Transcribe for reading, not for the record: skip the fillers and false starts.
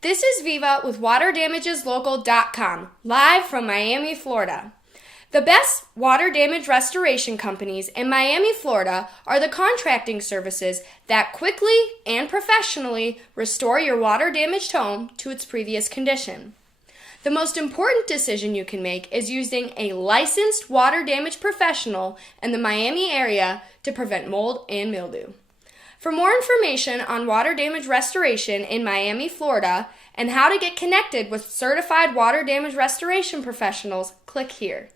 this is Viva with WaterDamagesLocal.com, live from Miami, Florida. The best water damage restoration companies in Miami, Florida are the contracting services that quickly and professionally restore your water-damaged home to its previous condition. The most important decision you can make is using a licensed water damage professional in the Miami area to prevent mold and mildew. For more information on water damage restoration in Miami, Florida, and how to get connected with certified water damage restoration professionals, click here.